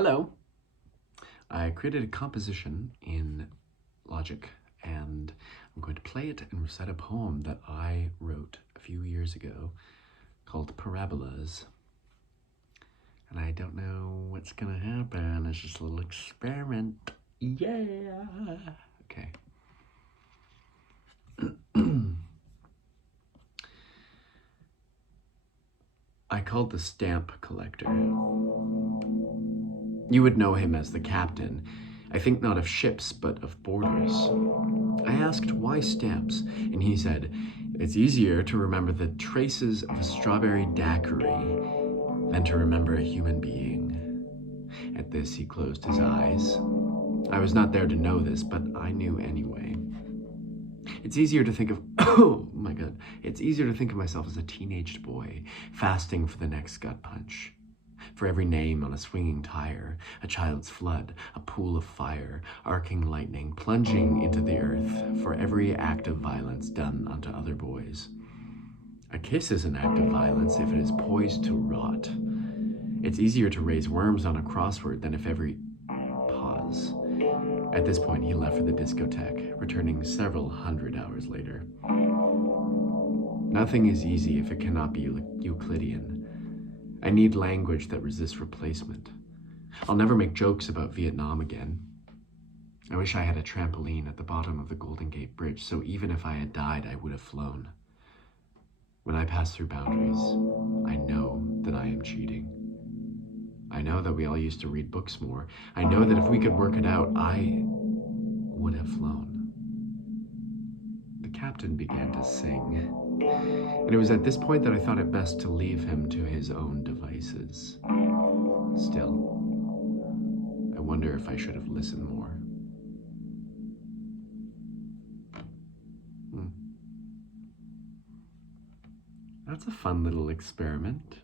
Hello. I created a composition in Logic, and I'm going to play it and recite a poem that I wrote a few years ago called Parabolas. And I don't know what's gonna happen. It's just a little experiment. Yeah. Okay. I called the stamp collector. You would know him as the captain, I think not of ships, but of borders. I asked why stamps, and he said, it's easier to remember the traces of a strawberry daiquiri than to remember a human being. At this, he closed his eyes. I was not there to know this, but I knew anyway. It's easier to think of, oh my God, it's easier to think of myself as a teenaged boy, fasting for the next gut punch. For every name on a swinging tire, a child's flood, a pool of fire, arcing lightning, plunging into the earth, for every act of violence done unto other boys. A kiss is an act of violence if it is poised to rot. It's easier to raise worms on a crossword than if every pause. At this point, he left for the discotheque, returning several hundred hours later. Nothing is easy if it cannot be Euclidean. I need language that resists replacement. I'll never make jokes about Vietnam again. I wish I had a trampoline at the bottom of the Golden Gate Bridge, so even if I had died, I would have flown. When I pass through boundaries, I know that I am cheating. I know that we all used to read books more. I know that if we could work it out, I would have flown. The captain began to sing, and it was at this point that I thought it best to leave him to his own devices. Still, I wonder if I should have listened more. That's a fun little experiment.